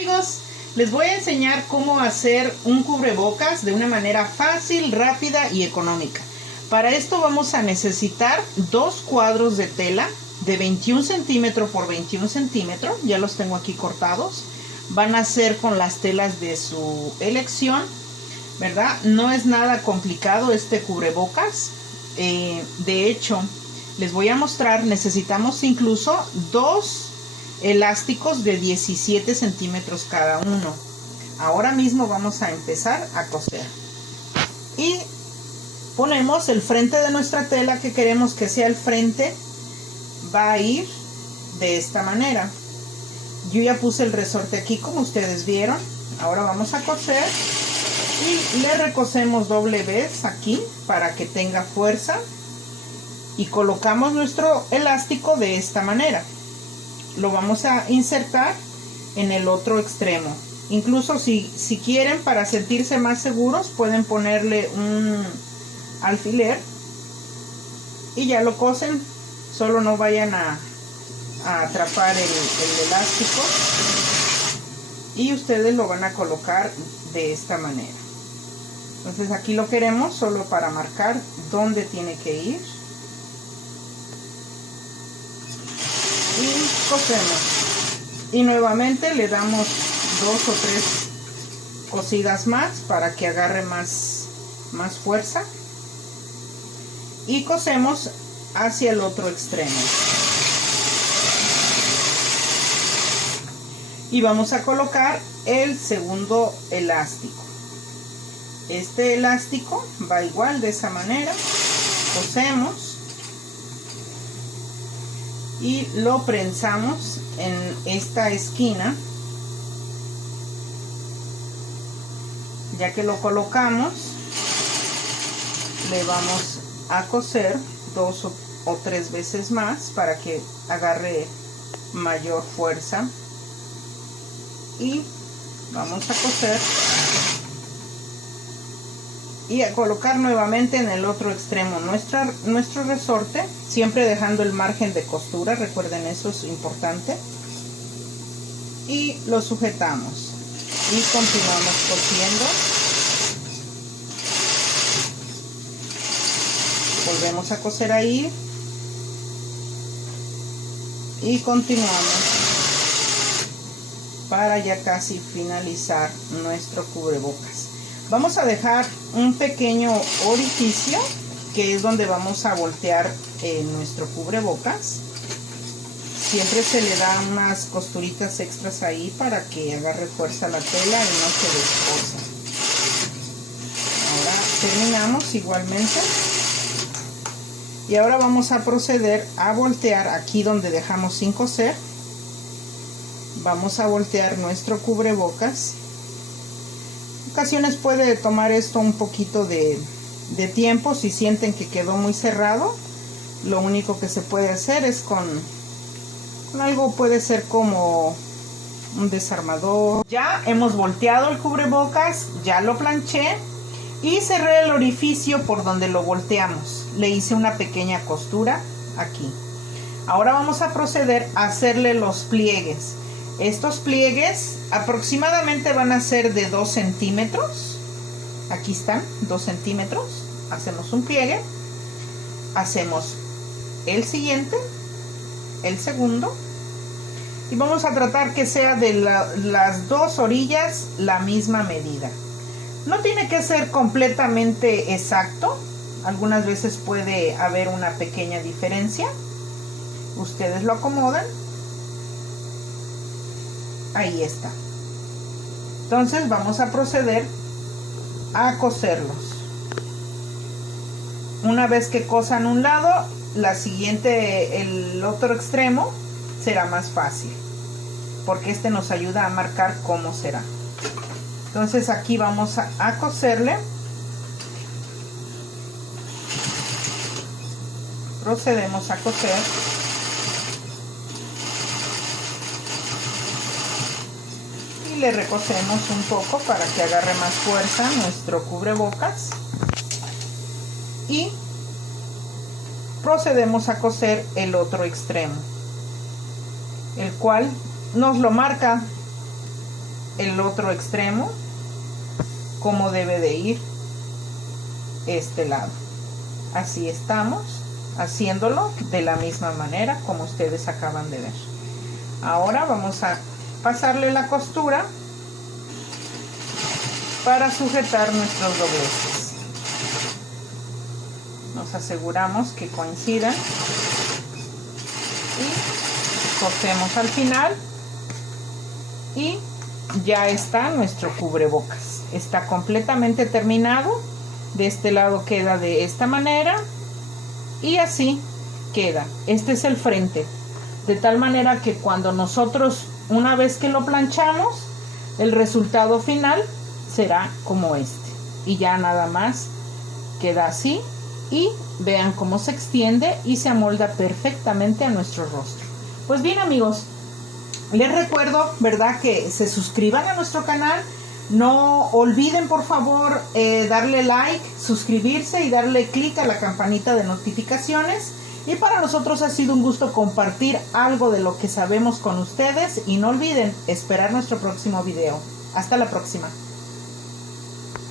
Amigos, les voy a enseñar cómo hacer un cubrebocas de una manera fácil, rápida y económica. Para esto vamos a necesitar dos cuadros de tela de 21 centímetros por 21 centímetros. Ya los tengo aquí cortados. Van a ser con las telas de su elección, ¿verdad? No es nada complicado este cubrebocas. De hecho, les voy a mostrar, necesitamos incluso dos elásticos de 17 centímetros cada uno. Ahora mismo vamos a empezar a coser y ponemos el frente de nuestra tela que queremos que sea el frente. Va a ir de esta manera. Yo ya puse el resorte aquí como ustedes vieron. Ahora vamos a coser y le recosemos doble vez aquí para que tenga fuerza y colocamos nuestro elástico de esta manera. Lo vamos a insertar en el otro extremo. Incluso si quieren, para sentirse más seguros, pueden ponerle un alfiler y ya lo cosen. Solo no vayan a atrapar el elástico y ustedes lo van a colocar de esta manera. Entonces aquí lo queremos solo para marcar dónde tiene que ir. Y cosemos y nuevamente le damos dos o tres cosidas más para que agarre más fuerza y cosemos hacia el otro extremo y vamos a colocar el segundo elástico. Este elástico va igual de esa manera, cosemos y lo prensamos en esta esquina. Ya que lo colocamos, le vamos a coser dos o tres veces más para que agarre mayor fuerza y vamos a coser y a colocar nuevamente en el otro extremo nuestro resorte, siempre dejando el margen de costura, recuerden, eso es importante, y lo sujetamos y continuamos cosiendo. Volvemos a coser ahí y continuamos para ya casi finalizar nuestro cubrebocas. Vamos a dejar un pequeño orificio que es donde vamos a voltear nuestro cubrebocas. Siempre se le da unas costuritas extras ahí para que agarre fuerza la tela y no se descosa. Ahora terminamos igualmente. Y ahora vamos a proceder a voltear aquí donde dejamos sin coser. Vamos a voltear nuestro cubrebocas. En ocasiones puede tomar esto un poquito de tiempo. Si sienten que quedó muy cerrado, lo único que se puede hacer es con algo, puede ser como un desarmador. Ya hemos volteado el cubrebocas, ya lo planché y cerré el orificio por donde lo volteamos. Le hice una pequeña costura aquí. Ahora vamos a proceder a hacerle los pliegues. Estos pliegues aproximadamente van a ser de 2 centímetros. Aquí están, 2 centímetros. Hacemos un pliegue. Hacemos el siguiente, el segundo. Y vamos a tratar que sea de las dos orillas la misma medida. No tiene que ser completamente exacto. Algunas veces puede haber una pequeña diferencia. Ustedes lo acomodan. Ahí está. Entonces vamos a proceder a coserlos. Una vez que cosan un lado, el otro extremo será más fácil, porque este nos ayuda a marcar cómo será. Entonces aquí vamos a coserle. Procedemos a coser. Y le recosemos un poco para que agarre más fuerza nuestro cubrebocas. Y procedemos a coser el otro extremo, el cual nos lo marca el otro extremo, cómo debe de ir este lado. Así estamos haciéndolo de la misma manera como ustedes acaban de ver. Ahora vamos a pasarle la costura para sujetar nuestros dobleces. Nos aseguramos que coincidan y cosemos al final y ya está nuestro cubrebocas. Está completamente terminado. De este lado queda de esta manera y así queda. Este es el frente, de tal manera que cuando nosotros, una vez que lo planchamos, el resultado final será como este. Y ya nada más queda así y vean cómo se extiende y se amolda perfectamente a nuestro rostro. Pues bien, amigos, les recuerdo, ¿verdad?, que se suscriban a nuestro canal. No olviden, por favor, darle like, suscribirse y darle clic a la campanita de notificaciones. Y para nosotros ha sido un gusto compartir algo de lo que sabemos con ustedes. Y no olviden esperar nuestro próximo video. Hasta la próxima.